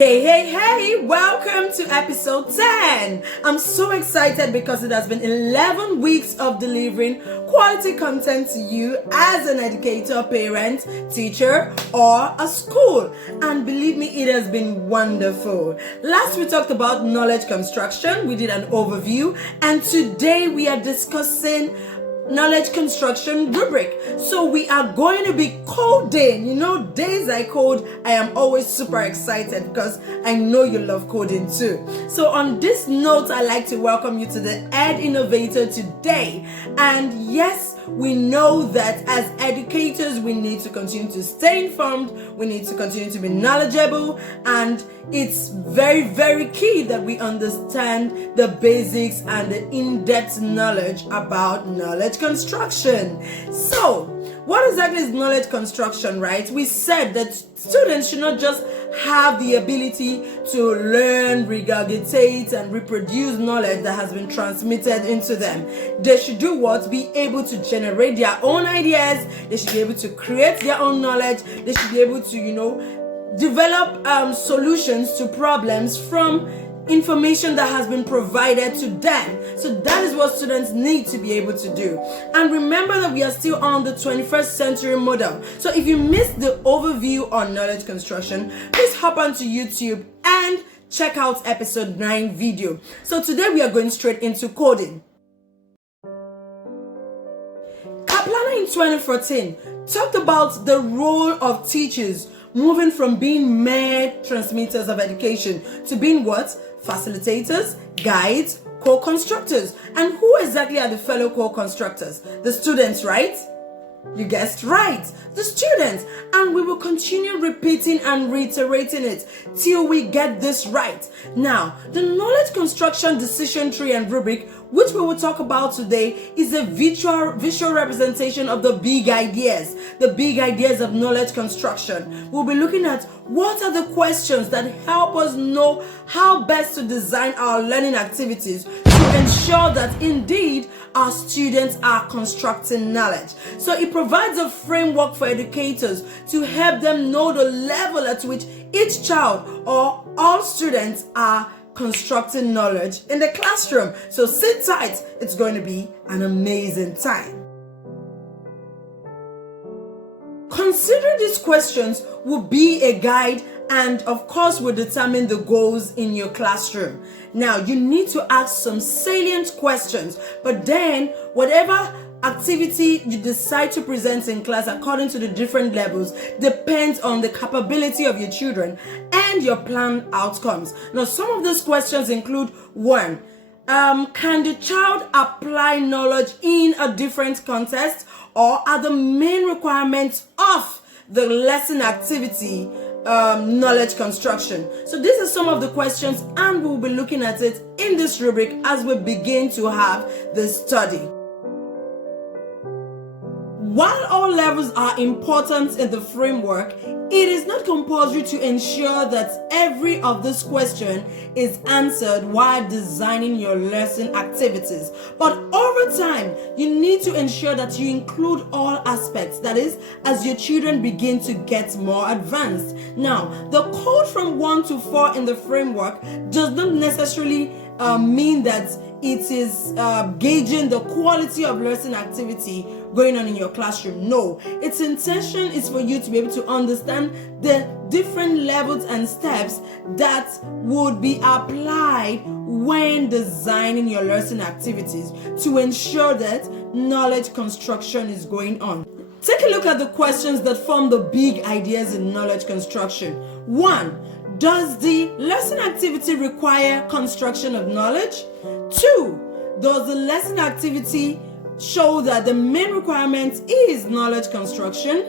Hey, welcome to episode 10. I'm so excited because it has been 11 weeks of delivering quality content to you as an educator, parent, teacher, or a school. And believe me, it has been wonderful. Last we talked about knowledge construction. We did an overview, and today we are discussing knowledge construction rubric. So we are going to be coding. You know, days I code, I am always super excited because I know you love coding too. So on this note, I'd like to welcome you to the Ed Innovator today. And yes, we know that as educators, we need to continue to stay informed. We need to continue to be knowledgeable, and it's very, very key that we understand the basics and the in-depth knowledge about knowledge construction. So, what exactly is knowledge construction, right? We said that students should not just have the ability to learn, regurgitate, and reproduce knowledge that has been transmitted into them. They should do what? Be able to generate their own ideas. They should be able to create their own knowledge. They should be able to, develop solutions to problems from information that has been provided to them. So that is what students need to be able to do. And remember that we are still on the 21st century model. So if you missed the overview on knowledge construction, please hop onto YouTube and check out episode 9 video. So today we are going straight into coding. Kaplan in 2014 talked about the role of teachers moving from being mere transmitters of education to being what? Facilitators, guides, co-constructors. And who exactly are the fellow co-constructors? The students, right? You guessed right, the students. And we will continue repeating and reiterating it till we get this right. Now, the knowledge construction decision tree and rubric, which we will talk about today, is a visual representation of the big ideas of knowledge construction. We'll be looking at what are the questions that help us know how best to design our learning activities to ensure that indeed our students are constructing knowledge. So it provides a framework for educators to help them know the level at which each child or all students are constructing knowledge in the classroom. So sit tight, it's going to be an amazing time. Considering these questions will be a guide and of course will determine the goals in your classroom. Now you need to ask some salient questions, but then whatever activity you decide to present in class according to the different levels depends on the capability of your children and your planned outcomes. Now some of these questions include: 1. Can the child apply knowledge in a different context, or are the main requirements of the lesson activity knowledge construction? So these are some of the questions, and we'll be looking at it in this rubric as we begin to have this study. While all levels are important in the framework, it is not compulsory to ensure that every of these questions is answered while designing your lesson activities. But over time, you need to ensure that you include all aspects, that is, as your children begin to get more advanced. Now, the code from 1 to 4 in the framework does not necessarily mean that it is gauging the quality of lesson activity going on in your classroom. No, its intention is for you to be able to understand the different levels and steps that would be applied when designing your lesson activities to ensure that knowledge construction is going on. Take a look at the questions that form the big ideas in knowledge construction. 1. Does the lesson activity require construction of knowledge? 2. Does the lesson activity show that the main requirement is knowledge construction?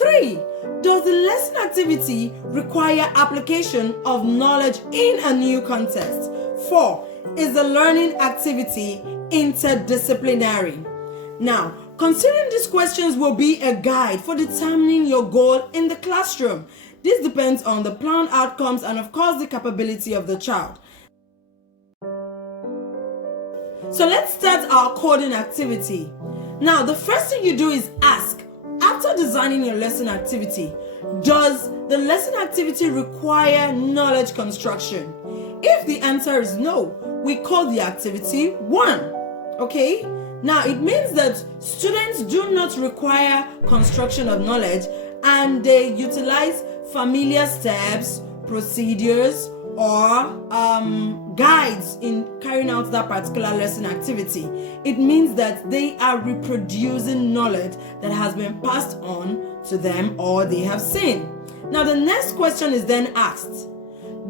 3. Does the lesson activity require application of knowledge in a new context? 4. Is the learning activity interdisciplinary? Now, considering these questions will be a guide for determining your goal in the classroom. This depends on the planned outcomes and of course the capability of the child. So let's start our coding activity. Now the first thing you do is ask, after designing your lesson activity, does the lesson activity require knowledge construction? If the answer is no, we call the activity 1. Okay? Now, it means that students do not require construction of knowledge and they utilize familiar steps, procedures, or guides in carrying out that particular lesson activity. It means that they are reproducing knowledge that has been passed on to them or they have seen. Now, the next question is then asked: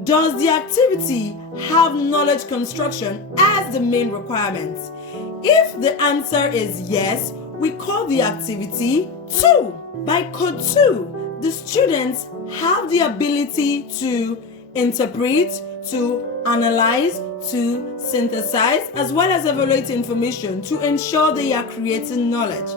does the activity have knowledge construction as the main requirement? If the answer is yes, we call the activity 2. By code 2, the students have the ability to interpret, to analyze, to synthesize, as well as evaluate information to ensure they are creating knowledge.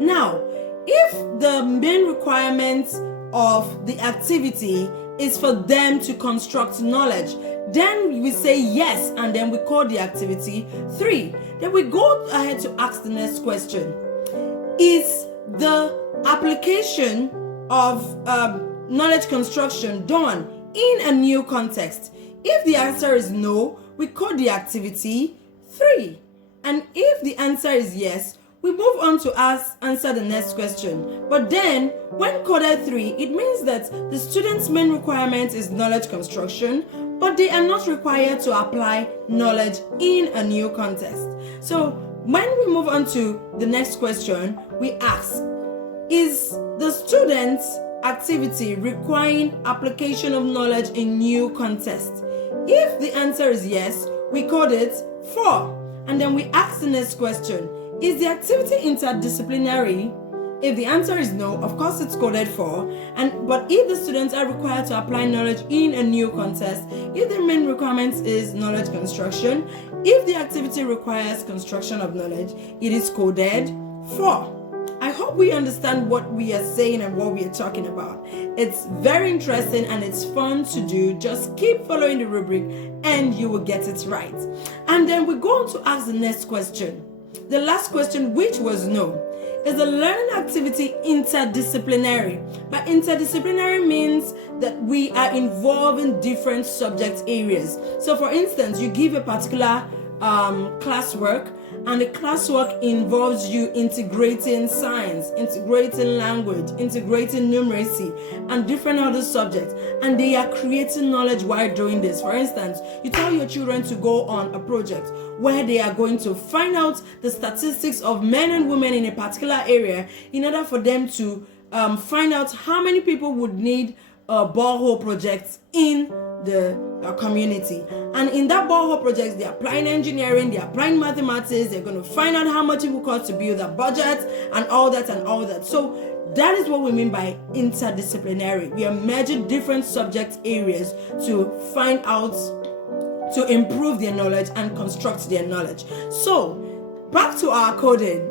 Now, if the main requirement of the activity is for them to construct knowledge, then we say yes, and then we call the activity 3. Then we go ahead to ask the next question: is the application of knowledge construction done in a new context? If the answer is no, we call the activity 3. And if the answer is yes, we move on to answer the next question. But then, when coded 3, it means that the student's main requirement is knowledge construction, but they are not required to apply knowledge in a new context. So, when we move on to the next question, we ask: is the student's activity requiring application of knowledge in new context? If the answer is yes, we code it 4. And then we ask the next question: is the activity interdisciplinary? If the answer is no, of course it's coded 4. But if the students are required to apply knowledge in a new context, if the main requirement is knowledge construction, if the activity requires construction of knowledge, it is coded 4. I hope we understand what we are saying and what we are talking about. It's very interesting and it's fun to do. Just keep following the rubric and you will get it right. And then we go on to ask the next question. The last question, which was no. Is the learning activity interdisciplinary? By interdisciplinary means that we are involving different subject areas. So for instance, you give a particular classwork, and the classwork involves you integrating science, integrating language, integrating numeracy, and different other subjects, and they are creating knowledge while doing this. For instance, you tell your children to go on a project where they are going to find out the statistics of men and women in a particular area in order for them to find out how many people would need borehole projects in the community. And in that borehole projects, they're applying engineering, they're applying mathematics, they're going to find out how much it will cost to build a budget and all that and all that. So that is what we mean by interdisciplinary. We are merging different subject areas to find out, to improve their knowledge and construct their knowledge. So back to our coding.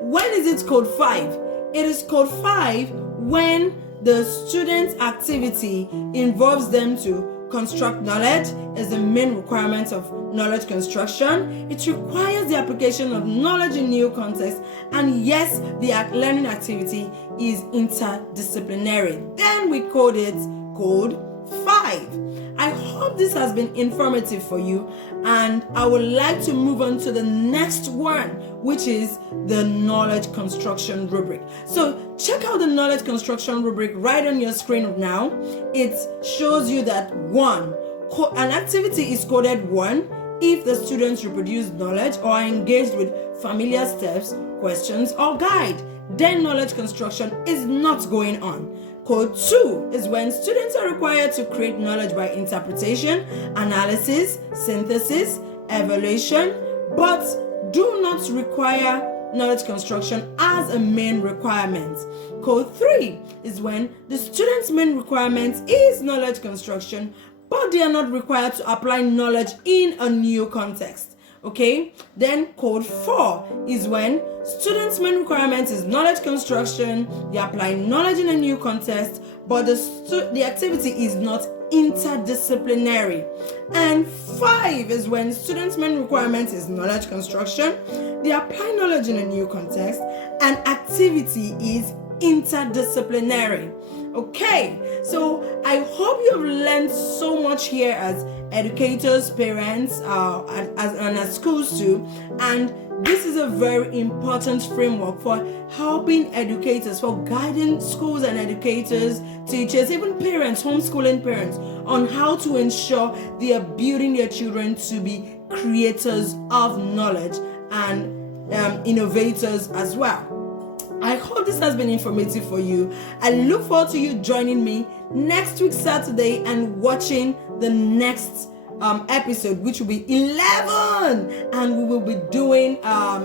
When is it code 5? It is code 5 when the student's activity involves them to construct knowledge, is the main requirement of knowledge construction. It requires the application of knowledge in new context, and yes, the learning activity is interdisciplinary. Then we code it code 5. I hope this has been informative for you, and I would like to move on to the next one, which is the knowledge construction rubric. So check out the knowledge construction rubric right on your screen now. It shows you that an activity is coded 1 if the students reproduce knowledge or are engaged with familiar steps, questions, or guide. Then knowledge construction is not going on. Code 2 is when students are required to create knowledge by interpretation, analysis, synthesis, evaluation, but do not require knowledge construction as a main requirement. Code 3 is when the student's main requirement is knowledge construction, but they are not required to apply knowledge in a new context. Okay, then code 4 is when students' main requirement is knowledge construction, they apply knowledge in a new context, but the activity is not interdisciplinary. And 5 is when students' main requirement is knowledge construction, they apply knowledge in a new context, and activity is interdisciplinary. Okay, so I hope you have learned so much here as educators, parents, and as schools too. And this is a very important framework for helping educators, for guiding schools and educators, teachers, even parents, homeschooling parents, on how to ensure they are building their children to be creators of knowledge and innovators as well. I hope this has been informative for you. I look forward to you joining me next week Saturday and watching the next episode, which will be 11, and we will be doing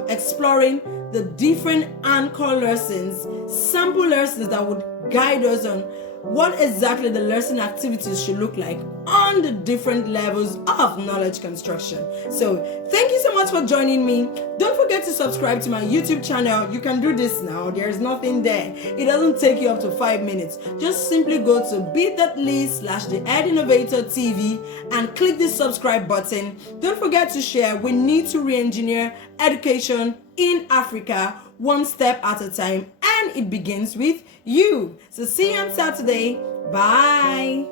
exploring the different anchor lessons, sample lessons that would guide us on what exactly the lesson activities should look like on the different levels of knowledge construction. So thank you so much for joining me. Don't forget to subscribe to my YouTube channel. You can do this now. There's nothing there. It doesn't take you up to 5 minutes. Just simply go to bit.ly/the-ed-innovator-tv and click the subscribe button. Don't forget to share. We need to re-engineer education in Africa one step at a time, and it begins with you. So see you on Saturday. Bye.